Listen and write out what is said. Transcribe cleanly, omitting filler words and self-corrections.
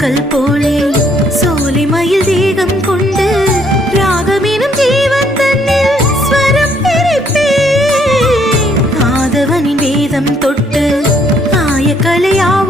பூக்கள் போலே சோலைமயில் தேகம் கொண்டு ராகமெனும் ஜீவன் தன்னில் ஸ்வரம் பிரிப்பேன். ஆதவனின் வேதம் தொட்டு ஆய கலையாவும்